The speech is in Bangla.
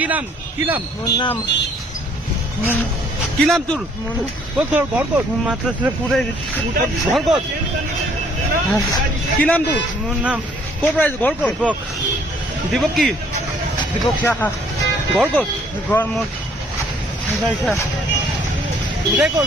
কি নাম মোর নাম কি নাম তোর ঘর কর মাত্র ছেলে পুরে ঘর কর কি নাম তোর মোর নাম কোট রাইস ঘর কর দীপক দীপক কি দীপক সাহা ঘর কর ঘর মোর যাইছা বুঝাই কর